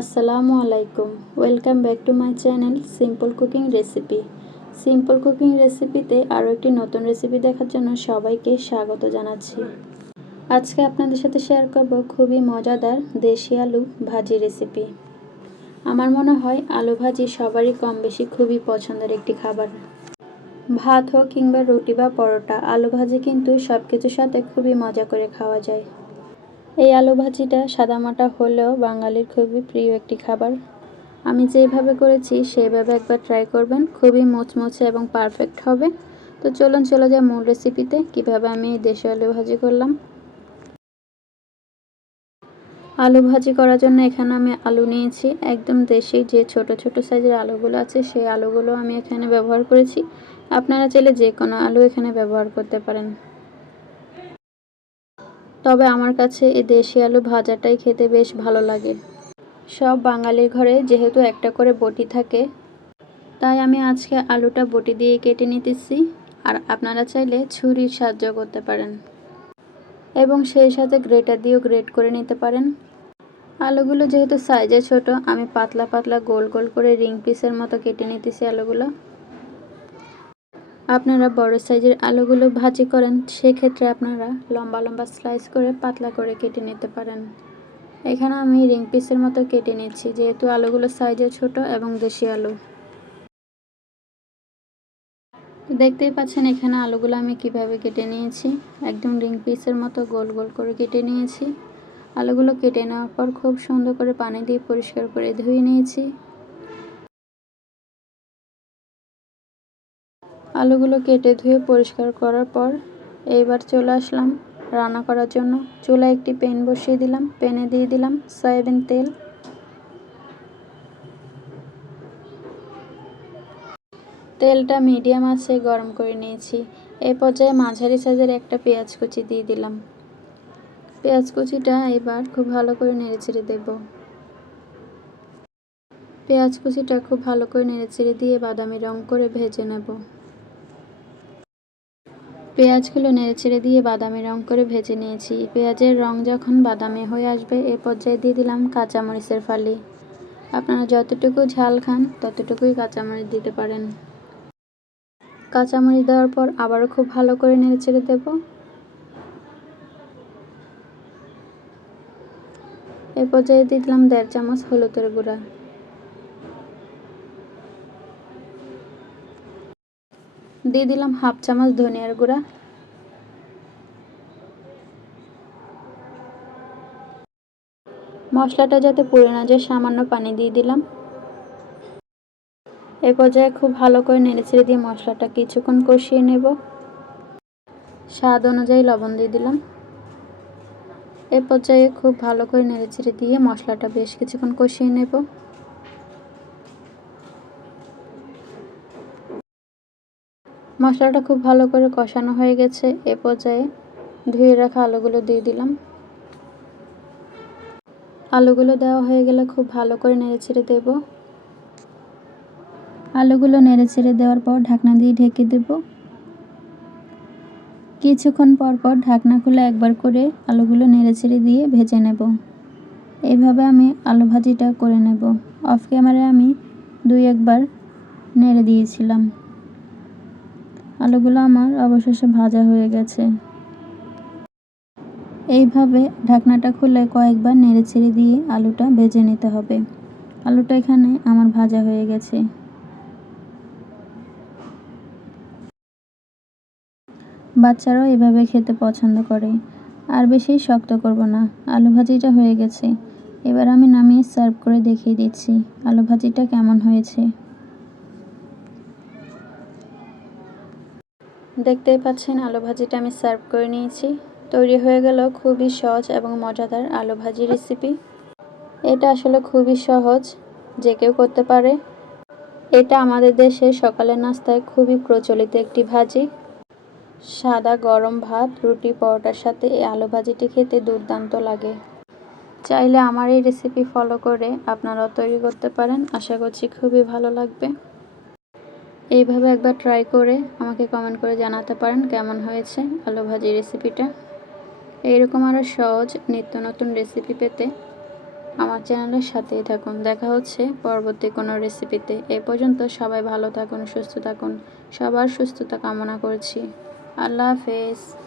আসসালামু আলাইকুম। Welcome back to my channel simple cooking recipe. Simple cooking রেসিপিতে আরও একটি নতুন রেসিপি দেখার জন্য সবাইকে স্বাগত জানাচ্ছি। আজকে আপনাদের সাথে শেয়ার করব খুবই মজাদার দেশি আলু ভাজি রেসিপি। আমার মনে হয় আলু ভাজি সবারই কম বেশি খুবই পছন্দের একটি খাবার। ভাত হোক কিংবা রুটি বা পরোটা, আলু ভাজি কিন্তু সব কিছুর সাথে খুবই মজা করে খাওয়া যায়। এই আলু ভাজিটা সাদামাটা হলেও বাঙালির খুবই প্রিয় একটি খাবার। আমি যেভাবে করেছি সেইভাবে একবার ট্রাই করবেন, খুবই মুচমুচে এবং পারফেক্ট হবে। তো চলুন চলে যাই মূল রেসিপিতে, কিভাবে আমি দেশি আলু ভাজি করলাম। আলু ভাজি করার জন্য এখানে আমি আলু নিয়েছি, একদম দেশি যে ছোট ছোট সাইজের আলুগুলো আছে সেই আলুগুলো আমি এখানে ব্যবহার করেছি। আপনারা চাইলে যে কোনো আলু এখানে ব্যবহার করতে পারেন, তবে আমার কাছে এই দেশি আলু ভাজাটাই খেতে বেশ ভালো লাগে। সব বাঙালির ঘরে যেহেতু একটা করে বটি থাকে, তাই আমি আজকে আলুটা বটি দিয়ে কেটে নিতেছি। আর আপনারা চাইলে ছুরির সাহায্য করতে পারেন এবং সেই সাথে গ্রেটার দিয়েও গ্রেট করে নিতে পারেন। আলুগুলো যেহেতু সাইজে ছোট, আমি পাতলা পাতলা গোল গোল করে রিং পিসের মতো কেটে নিতেছি আলুগুলো। আপনারা বড় সাইজের আলুগুলো ভাজি করেন, সেক্ষেত্রে আপনারা লম্বা লম্বা স্লাইস করে পাতলা করে কেটে নিতে পারেন। এখানে আমি রিং পিসের মতো কেটে নিচ্ছি, যেহেতু আলুগুলো সাইজে ছোট এবং দেশি আলু। দেখতেই পাচ্ছেন এখানে আলুগুলো আমি কিভাবে কেটে নিয়েছি, একদম রিং পিসের মতো গোল গোল করে কেটে নিয়েছি। আলুগুলো কেটে নেওয়ার পর খুব সুন্দর করে পানি দিয়ে পরিষ্কার করে ধুয়ে নিয়েছি। আলুগুলো কেটে ধুয়ে পরিষ্কার করার পর এইবার চলে আসলাম রান্না করার জন্য। চুলায় একটি প্যান বসিয়ে দিলাম, প্যানে দিয়ে দিলাম সয়াবিন তেল। তেলটা মিডিয়াম আঁচে গরম করে নিয়েছি। এই পর্যায়ে মাঝারি সাইজের একটা পেঁয়াজ কুচি দিয়ে দিলাম। পেঁয়াজ কুচিটা এবার খুব ভালো করে নেড়েচেড়ে দেব। পেঁয়াজ কুচিটা খুব ভালো করে নেড়েচেড়ে দিয়ে বাদামি রং করে ভেজে নেব। পেঁয়াজগুলো নেড়েচেড়ে দিয়ে বাদামি রং করে ভেজে নিয়েছি। পেঁয়াজের রং যখন বাদামি হয়ে আসবে, এর পর্যায়ে দিয়ে দিলাম কাঁচামরিচের ফালি। আপনারা যতটুকু ঝাল খান ততটুকুই কাঁচামরিচ দিতে পারেন। কাঁচামরিচ দেওয়ার পর আবারও খুব ভালো করে নেড়েচেড়ে দেব। এর পর্যায়ে দিয়ে দিলাম 1.5 চামচ হলুদের গুঁড়া। দিয়ে দিলাম 1/2 চামচ ধনিয়ার গুঁড়া। মশলাটা যাতে পুড়ে না যায় সামান্য পানি দিয়ে দিলাম। এই পর্যায়ে খুব ভালো করে নেড়েচেড়ে দিয়ে মশলাটা কিছুক্ষণ কষিয়ে নেব। স্বাদ অনুযায়ী লবণ দিয়ে দিলাম। এই পর্যায়ে খুব ভালো করে নেড়েচেড়ে দিয়ে মশলাটা বেশ কিছুক্ষণ কষিয়ে নেব। মশলাটা খুব ভালো করে কষানো হয়ে গেছে। এ পর্যায়ে ধুয়ে রাখা আলুগুলো দিয়ে দিলাম। আলুগুলো দেওয়া হয়ে গেলে খুব ভালো করে নেড়েচেড়ে দেব। আলুগুলো নেড়েচেড়ে দেওয়ার পর ঢাকনা দিয়ে ঢেকে দেব। কিছুক্ষণ পর পর ঢাকনা খুলে একবার করে আলুগুলো নেড়েচেড়ে দিয়ে ভেজে নেব। এইভাবে আমি আলু ভাজিটা করে নেব। অফ ক্যামেরায় আমি 2-1 বার নেড়ে দিয়েছিলাম। আলুগুলো আমার অবশেষে ভাজা হয়ে গেছে। এইভাবে ঢাকনাটা খুলে কয়েকবার নেড়েচেড়ে দিয়ে আলুটা ভেজে নিতে হবে। আলুটা এখানে আমার ভাজা হয়ে গেছে। বাচ্চারাও এভাবে খেতে পছন্দ করে। আর বেশি শক্ত করব না। আলু ভাজিটা হয়ে গেছে। এবার আমি নামিয়ে সার্ভ করে দেখিয়ে দিচ্ছি আলু ভাজিটা কেমন হয়েছে। দেখতেই পাচ্ছেন আলু ভাজিটা আমি সার্ভ করে নিয়েছি। তৈরি হয়ে গেল খুবই সহজ এবং মজাদার আলু ভাজি রেসিপি। এটা আসলে খুবই সহজ, যে কেউ করতে পারে। এটা আমাদের দেশে সকালের নাস্তায় খুবই প্রচলিত একটি ভাজি। সাদা গরম ভাত, রুটি, পরোটার সাথে এই আলু ভাজিটি খেতে দুর্দান্ত লাগে। চাইলে আমার এই রেসিপি ফলো করে আপনারাও তৈরি করতে পারেন। আশা করছি খুবই ভালো লাগবে। এইভাবে একবার ট্রাই করে আমাকে কমেন্ট করে জানাতে পারেন কেমন হয়েছে আলু ভাজি রেসিপিটা। এইরকম আরও সহজ নিত্য নতুন রেসিপি পেতে আমার চ্যানেলের সাথেই থাকুন। দেখা হচ্ছে পরবর্তী কোনো রেসিপিতে। এ পর্যন্ত সবাই ভালো থাকুন, সুস্থ থাকুন। সবার সুস্থতা কামনা করছি। আল্লাহ হাফেজ।